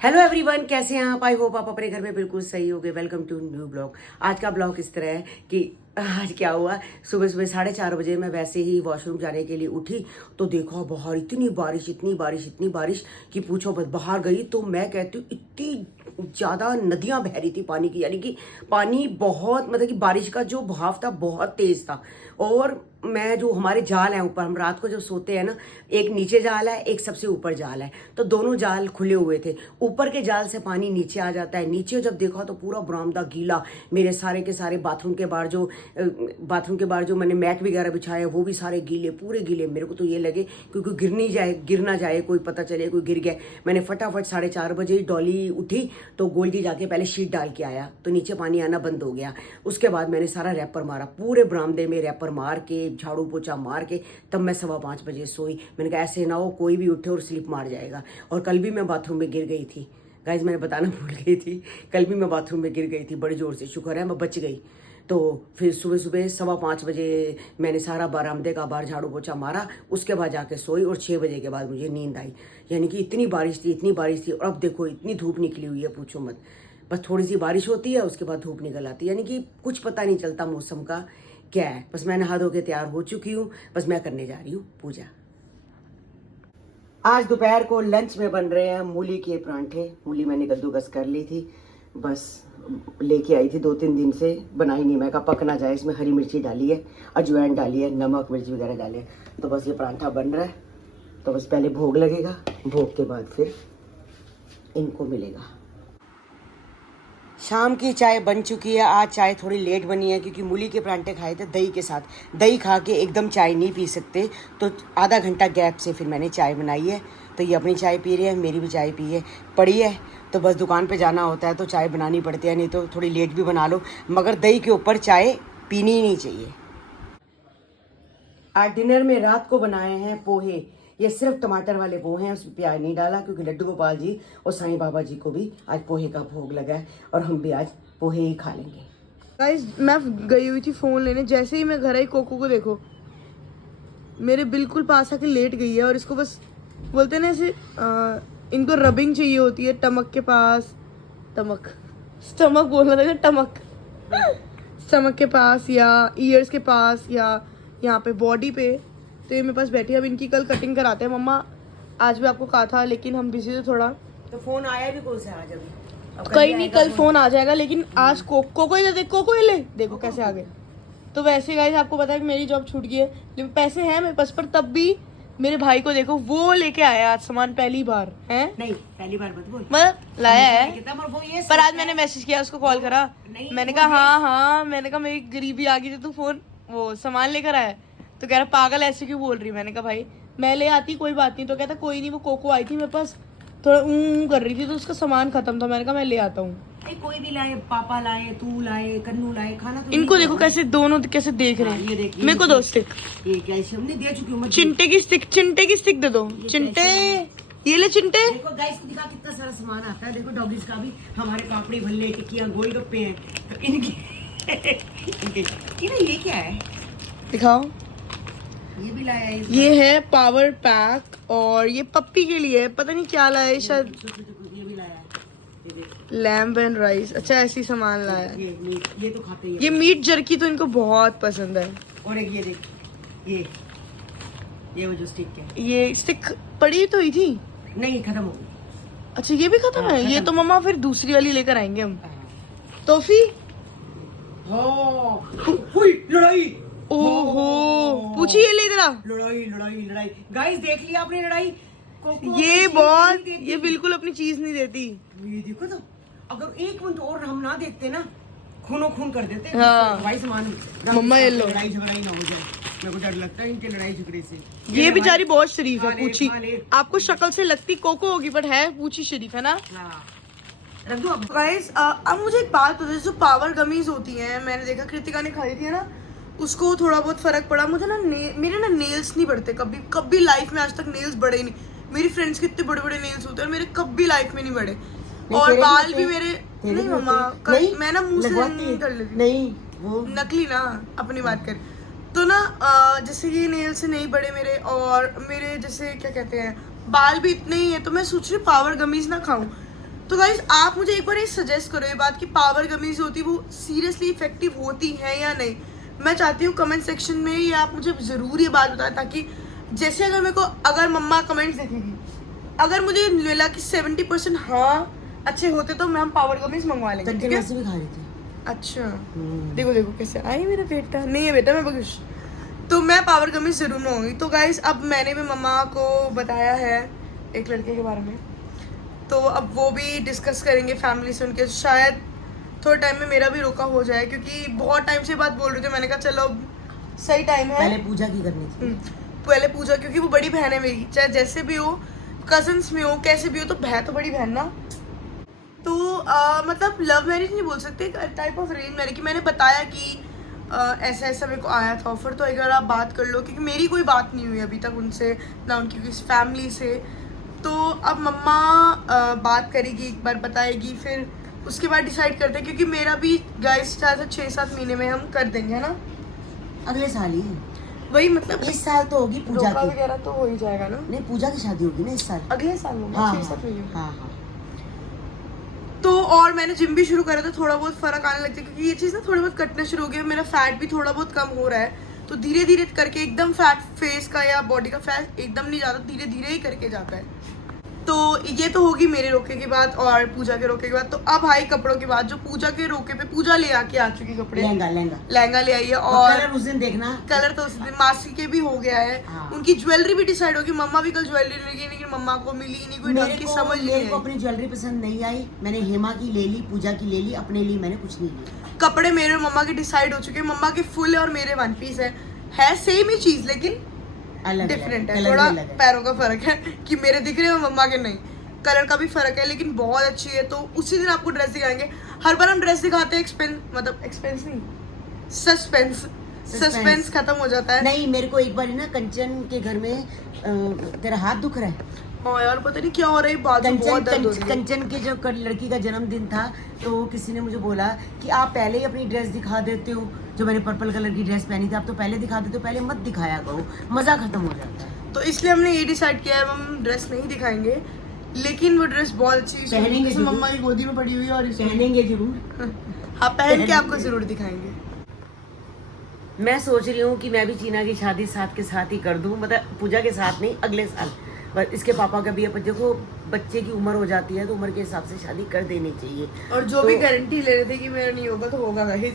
Hello everyone, कैसे हैं आप? आई होप आप अपने घर में बिल्कुल सही होगे। Welcome to new blog. आज का ब्लॉग इस तरह है कि आज क्या हुआ, सुबह सुबह 4:30 बजे मैं वैसे ही वॉशरूम जाने के लिए उठी तो देखा बाहर इतनी बारिश इतनी बारिश कि पूछो मत। बाहर गई तो मैं कहती हूँ इतनी ज़्यादा नदियाँ बह रही थी पानी की, यानी कि पानी बहुत, मतलब कि बारिश का जो बहाव था बहुत तेज़ था। और मैं जो हमारे जाल हैं ऊपर, हम रात को जब सोते हैं ना, एक नीचे जाल है एक सबसे ऊपर जाल है, तो दोनों जाल खुले हुए थे। ऊपर के जाल से पानी नीचे आ जाता है, नीचे जब देखा तो पूरा बरामदा गीला। मेरे सारे के सारे बाथरूम के बाहर जो मैंने मैट वगैरह बिछाया वो भी सारे गीले, पूरे गीले। मेरे को तो ये लगे क्योंकि गिर ना जाए, कोई पता चले कोई गिर गया। मैंने फटाफट 4:30 बजे डॉली उठी तो गोल्डी जाके पहले शीट डाल के आया तो नीचे पानी आना बंद हो गया। उसके बाद मैंने सारा रैपर मारा, पूरे बरामदे में रैपर मार के, झाड़ू पोछा मार के तब मैं 5:15 बजे सोई। मैंने कहा ऐसे ना हो कोई भी उठे और स्लिप मार जाएगा। और कल भी मैं बाथरूम में गिर गई थी गाइज, मैंने बताना भूल गई थी, कल भी मैं बाथरूम में गिर गई थी बड़ी जोर से। शुक्र है मैं बच गई। तो फिर सुबह 5:15 बजे मैंने सारा बरामदे का बाहर झाड़ू पोछा मारा, उसके बाद जाके सोई और 6 बजे के बाद मुझे नींद आई। यानी कि इतनी बारिश थी। और अब देखो इतनी धूप निकली हुई है, पूछो मत। बस थोड़ी सी बारिश होती है उसके बाद धूप निकल आती है, यानी कि कुछ पता नहीं चलता मौसम का क्या है। बस मैं नहा धो के तैयार हो चुकी हूँ, बस मैं करने जा रही हूँ पूजा। आज दोपहर को लंच में बन रहे हैं मूली के परांठे। मूली मैंने कद्दूकस कर ली थी, बस लेके आई थी 2-3 दिन से, बनाई नहीं। मैं कहा पक ना जाए, इसमें हरी मिर्ची डाली है, अजवाइन डाली है, नमक मिर्च वगैरह डाले है। तो बस ये परांठा बन रहा है, तो बस पहले भोग लगेगा, भोग के बाद फिर इनको मिलेगा। शाम की चाय बन चुकी है। आज चाय थोड़ी लेट बनी है क्योंकि मूली के परांठे खाए थे दही के साथ। दही खा के एकदम चाय नहीं पी सकते, तो आधा घंटा गैप से फिर मैंने चाय बनाई है। तो ये अपनी चाय पी रही है, मेरी भी चाय पड़ी है। तो बस दुकान पे जाना होता है तो चाय बनानी पड़ती है, नहीं तो थोड़ी लेट भी बना लो, मगर दही के ऊपर चाय पीनी ही नहीं चाहिए। आज डिनर में रात को बनाए हैं पोहे। ये सिर्फ टमाटर वाले पोहे हैं, उसमें प्याज नहीं डाला क्योंकि लड्डू गोपाल जी और साईं बाबा जी को भी आज पोहे का भोग लगा है और हम भी आज पोहे ही खा लेंगे। गाइस मैं गई हुई थी फोन लेने, जैसे ही मैं घर आई कोको को देखो मेरे बिल्कुल पास आके लेट गई है। और इसको बस बोलते हैं ना ऐसे, इनको रबिंग चाहिए होती है टमक के पास, स्टमक बोलना था, टमक स्टमक के पास या ईयर्स के पास या यहाँ पे बॉडी पे। तो ये मेरे पास बैठी है। अब इनकी कल कटिंग कराते हैं मम्मा, आज भी आपको कहा था लेकिन हम बिजी थे थोड़ा। तो फोन आया भी कौन सा आज? अभी कहीं नहीं, कल फोन आ जाएगा, लेकिन आज कोको ये ले देखो कैसे आ गए। तो वैसे गाइस आपको पता है कि मेरी जॉब छूट गई है, लेकिन पैसे हैं मेरे पास, पर तब भी मेरे भाई को देखो वो लेके आया आज सामान पहली बार है। नहीं पहली बार मत बोल, मतलब लाया है, वो पर आज मैंने मैसेज किया उसको, कॉल करा, मैंने कहा हाँ, मैंने कहा मेरी गरीबी आ गई थी, तू फोन वो सामान लेकर आया। तो कह रहा पागल ऐसे क्यों बोल रही। मैंने कहा भाई मैं ले आती, कोई बात नहीं। तो कहता कोई नहीं, वो कोको आई थी मेरे पास, थोड़ा कर रही थी तो उसका सामान खत्म था, मैंने कहा मैं ले आता हूँ। कोई भी लाए, पापा लाए, तू लाए, कन्नू लाए, खाना तो इनको देखो कैसे दोनों कैसे देख रहे हैं। ये देख, मेरे को दो स्टिक, ये कैल्शियम नहीं दे चुकी हूं मैं। चिंटे की स्टिक दे दो। चिंटे ये ले चिंटे। देखो गाइस दिखा कितना सारा सामान आता है। देखो डॉगीज का भी, हमारे पापड़ी भल्ले, टिक्कियां, गोलगप्पे हैं। तो इनके ये क्या है दिखाओ। ये भी लाया है, ये है पावर पैक, और ये पप्पी के लिए पता नहीं क्या लाया है, शायद ये भी लाया है। ये देख, लैम्प एंड राइस, अच्छा ऐसी सामान लाया है। ये तो खाते ही ये मीट जर्की तो इनको बहुत पसंद है। और एक ये देख, ये वो जो स्टिक है, ये स्टिक पड़ी तो ही थी, नहीं खत्म हो गई। अच्छा ये भी खत्म है। ये तो मम्मा फिर दूसरी वाली लेकर आएंगे हम। टॉफी, लड़ाई, ओहो पूछिए ले इधर। लड़ाई गाइस, देख लिया आपने लड़ाई। ये बहुत, ये बिल्कुल अपनी चीज नहीं देती। ये देखो तो, अगर एक मिनट और हम ना देखते ना, खूनो खून कर देते। हाँ। भाई सामान मम्मा ये लो, लड़ाई झगड़ा ही ना हो जाए, मेरे को डर लगता है इनके लड़ाई झगड़े से। ये बेचारी बहुत शरीफ है। पूछी खा ले। आपको शक्ल से लगती कोको होगी, बट है पूछी शरीफ है ना। हाँ। रख दो अब। गाइस अब मुझे एक बात बता, जो पावर गमीज होती हैं, मैंने देखा कृतिका ने खाई थी ना, उसको थोड़ा बहुत फर्क पड़ा। मुझे ना मेरे ना नेल्स नहीं बढ़ते, कभी लाइफ में आज तक नेल्स बढ़े ही नहीं। मेरी फ्रेंड्स के इतने बड़े बड़े नेल्स होते हैं, मेरे कभी लाइफ में नहीं बढ़े। और बाल भी मेरे नहीं मम्मा, मैं ना मुंह से नहीं कर लेती, नहीं वो नकली ना, अपनी बात कर। तो ना जैसे ये नेल्स नहीं बढ़े मेरे, और मेरे जैसे क्या कहते हैं बाल भी इतने ही है, तो मैं सोच रही पावर गमीज ना खाऊं। तो गाइस आप मुझे एक बार ये सजेस्ट करो ये बात कि पावर गमीज होती है वो सीरियसली इफेक्टिव होती है या नहीं। मैं चाहती हूँ कमेंट सेक्शन में ये आप मुझे ज़रूर ये बात बताएं, ताकि जैसे अगर मेरे को अगर मम्मा कमेंट्स देखेगी, अगर मुझे मिला कि 70% हाँ अच्छे होते तो मैं हम पावर गमीज मंगवा लेंगे, ठीक है? वैसे भी खा रही थी। अच्छा देखो देखो कैसे आई मेरा बेटा, नहीं है बेटा मैं बगुश, तो मैं पावर गमीज जरूर मंगाऊंगी। तो गाइस अब मैंने भी मम्मा को बताया है एक लड़के के बारे में, तो अब वो भी डिस्कस करेंगे फैमिली से उनके, शायद थोड़े टाइम में मेरा भी रोका हो जाए, क्योंकि बहुत टाइम से बात बोल रहे थे। मैंने कहा चलो अब सही टाइम है, पहले पूजा की करनी थी। पहले पूजा, क्योंकि वो बड़ी बहन है मेरी, चाहे जैसे भी हो कजन्स में हो कैसे भी हो, तो बहन तो बड़ी बहन ना। तो मतलब लव मैरिज नहीं बोल सकते, टाइप ऑफ अरेंज मैरिज, कि मैंने बताया कि ऐसा ऐसा मेरे को आया था ऑफर, तो अगर आप बात कर लो, क्योंकि मेरी कोई बात नहीं हुई अभी तक उनसे, ना उनकी किसी फैमिली से। तो अब मम्मा बात करेगी, एक बार बताएगी, फिर उसके बाद डिसाइड करते हैं, क्योंकि मेरा भी गाइस शायद 6-7 महीने में हम कर देंगे, है ना? अगले साल ही। वही मतलब इस साल तो होगी पूजा रोका की वगैरह तो हो ही जाएगा ना। नहीं, पूजा की शादी होगी ना इस साल। अगले साल होगा। हाँ 6-7 महीने में। हाँ हाँ। तो और मैंने जिम भी शुरू करा था, थोड़ा बहुत फर्क आने लगता है, क्योंकि ये चीज़ ना थोड़ी बहुत कटना शुरू हो गया, मेरा फैट भी थोड़ा बहुत कम हो रहा है। तो धीरे धीरे करके एकदम फैट फेस का या बॉडी का फैट एकदम नहीं जाता, धीरे धीरे ही करके जाता है। तो ये तो होगी मेरे रोके के बाद और पूजा के रोके के बाद। तो अब आई कपड़ों की बात, जो पूजा के रोके पे पूजा ले आके आ चुकी कपड़े, लहंगा ले आई है, और कलर उस दिन देखना, कलर तो उस दिन मासी के भी हो गया है। हाँ। उनकी ज्वेलरी भी डिसाइड होगी, मम्मा भी कल ज्वेलरी लेगी, लेकिन मम्मा को मिली नहीं, कोई ढंग की समझ नहीं मेरे को आई। अपनी ज्वेलरी पसंद नहीं आई, मैंने हेमा की ले ली, पूजा की ले ली, अपने लिए मैंने कुछ नहीं लिया। कपड़े मेरे और मम्मा के डिसाइड हो चुके हैं, मम्मा के फुल है और मेरे 1 पीस है सेम ही चीज, लेकिन अलग डिफरेंट है, कलर थोड़ा भी अलग है। पैरों का फर्क है कि मेरे दिख रहे हैं मम्मा के नहीं, कलर का भी फर्क है, लेकिन बहुत अच्छी है। तो उसी दिन आपको ड्रेस दिखाएंगे। हर बार हम ड्रेस दिखाते हैं एक्सपेंस नहीं, सस्पेंस खत्म हो जाता है। नहीं, मेरे को एक बार ना कंचन के घर में तेरा हाथ दुख रहा है। हाँ यार पता नहीं क्या हो रहा है, बाजू बहुत दर्द हो रही है। कंचन के जब लड़की का जन्मदिन था, तो किसी ने मुझे बोला कि आप पहले ही अपनी ड्रेस दिखा देते हो, जो मैंने पर्पल कलर की ड्रेस पहनी थी, आप तो पहले दिखा देते हो, पहले मत दिखाया करो, मजा खत्म हो जाता है। तो इसलिए हमने ये डिसाइड किया है हम ड्रेस नहीं दिखाएंगे, लेकिन वो ड्रेस बहुत अच्छी पहनेंगे जरूर। मम्मा की गोदी में पड़ी हुई है, और पहनेंगे जरूर। हाँ पहन के आपको जरूर दिखाएंगे। मैं सोच रही हूँ कि मैं भी चीना की शादी साथ के साथ ही कर दूँ, मतलब पूजा के साथ नहीं, अगले साल। पर इसके पापा का भी है, पर देखो बच्चे की उम्र हो जाती है, तो उम्र के हिसाब से शादी कर देनी चाहिए। और जो भी गारंटी ले रहे थे कि मेरा नहीं होगा तो होगा गाइस।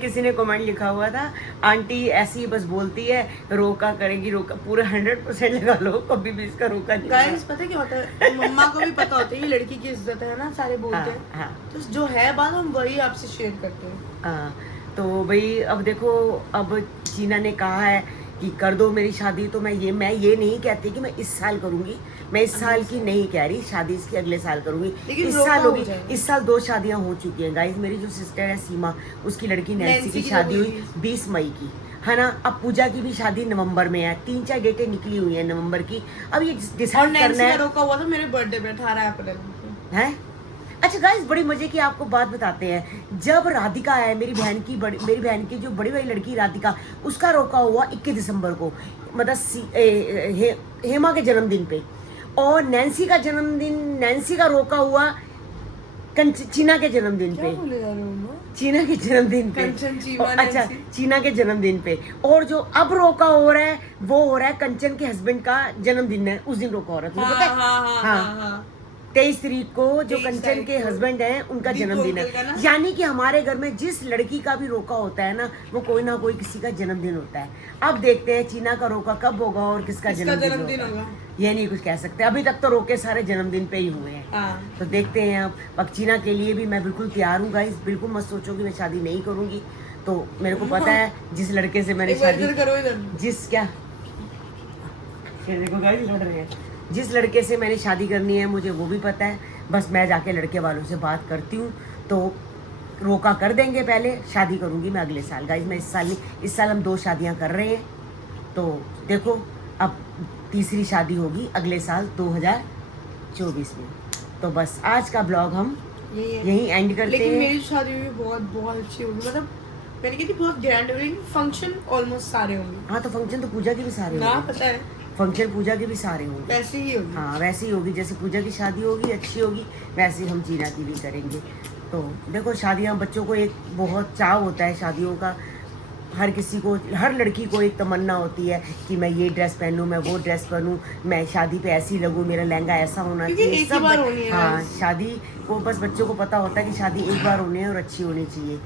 किसी ने कमेंट लिखा हुआ था, आंटी ऐसी बस बोलती है, रोका करेगी, रोका पूरा 100% लगा लो, कभी भी इसका रोका नहीं। गाइस पता क्या होता है, मम्मा को भी पता होता है ये लड़की की इज्जत है ना, सारे बोलते हैं। हाँ। तो जो है बात हम वही आपसे शेयर करते हैं। हाँ, तो भाई अब देखो, अब चीना ने कहा है कि कर दो मेरी शादी, तो मैं ये नहीं कहती कि मैं इस साल करूंगी, मैं इस साल की नहीं कह रही, शादी इसकी अगले साल करूंगी, इस साल होगी। इस साल 2 शादियां हो चुकी हैं गाइस। मेरी जो सिस्टर है सीमा, उसकी लड़की नैन्सी की शादी हुई 20 मई की, है ना। अब पूजा की भी शादी नवंबर में है, 3-4 डेटें निकली हुई हैं नवंबर की। अब ये डिसाइड करना है। रोका हुआ था मेरे बर्थडे पे 18 अप्रैल को है। अच्छा गाइस, बड़ी मजे की आपको बात बताते हैं। जब राधिका है, मेरी बहन की जो बड़ी वाली लड़की राधिका, उसका रोका हुआ 21 दिसंबर को, मतलब हेमा के जन्मदिन पे। और नैन्सी का रोका हुआ चीना के जन्मदिन पे, चीना के जन्मदिन पे। अच्छा, चीना के जन्मदिन पे। और जो अब रोका हो रहा है, वो हो रहा है कंचन के हस्बैंड का जन्मदिन है, उस दिन रोका हो रहा है, तुम्हें पता है? हाँ, 23 तारीख को जो कंचन के हस्बैंड हैं, उनका जन्मदिन है। यानी कि हमारे घर में जिस लड़की का भी रोका होता है ना, वो कोई ना कोई किसी का जन्मदिन होता है। अब देखते हैं चीना का रोका कब होगा और किसका जन्मदिन होगा, ये नहीं कुछ कह सकते। अभी तक तो रोके सारे जन्मदिन पे ही हुए हैं। तो देखते हैं। अब चीना के लिए भी मैं बिल्कुल तैयार हूँ गाइस, बिल्कुल मत सोचो कि मैं शादी नहीं करूंगी। तो मेरे को पता है जिस लड़के से मैंने शादी, देखो गाइस लड़ रहे हैं, जिस लड़के से मैंने शादी करनी है मुझे वो भी पता है। बस मैं जाके लड़के वालों से बात करती हूँ, तो रोका कर देंगे, पहले शादी करूँगी मैं अगले साल गाइस। मैं इस साल नहीं, इस साल हम 2 शादियाँ कर रहे हैं। तो देखो अब तीसरी शादी होगी अगले साल 2024 में। तो बस आज का ब्लॉग हम यही एंड करते हैं। लेकिन मेरी शादी भी बहुत अच्छी होगी, मतलब मैंने कही थी बहुत ग्रैंड होगी, फंक्शन ऑलमोस्ट सारे होंगे। हाँ, तो फंक्शन तो पूजा के भी सारे ना होंगे। पता है, फंक्शन पूजा के भी सारे होंगे। ऐसे ही होगी। हाँ वैसे ही होगी, जैसे पूजा की शादी होगी अच्छी होगी, वैसे ही हम जीना की भी करेंगे। तो देखो शादियाँ बच्चों को एक बहुत चाव होता है शादियों का, हर किसी को, हर लड़की को एक तमन्ना होती है कि मैं ये ड्रेस पहनूं, मैं वो ड्रेस पहनूं, मैं शादी पे ऐसी लगूं, मेरा लहंगा ऐसा होना क्योंकि चाहिए। एक ही बार होनी है। हाँ शादी को बस बच्चों को पता होता है कि शादी एक बार होनी है और अच्छी होनी चाहिए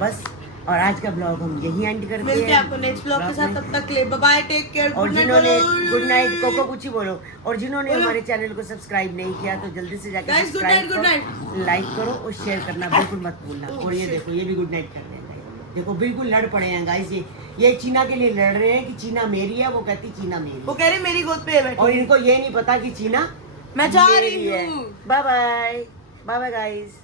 बस। और आज का ब्लॉग हम यही एंड करते मिलते हैं हैं आपको नेक्स्ट ब्लॉग के साथ, तब तक के लिए बाय बाय, टेक केयर, और गुड नाइट जिन्होंने बोलो। गुड नाइट कोको कुची बोलो, और जिन्होंने बोलो। हमारे चैनल को सब्सक्राइब नहीं किया तो जल्दी से जाकर Guys, good night, good subscribe like करो और शेयर करना बिल्कुल मत भूलना। और ये देखो ये भी गुड नाइट कर रहे हैं, देखो बिल्कुल लड़ पड़े हैं गाइस। ये चीना के लिए लड़ रहे हैं कि चीना मेरी है, वो कहती चीना मेरी, वो कह रही मेरी गोद पे बैठी, और इनको ये नहीं पता कि चीना मैं जा मेरी रही है। हूँ। Bye bye, bye bye guys.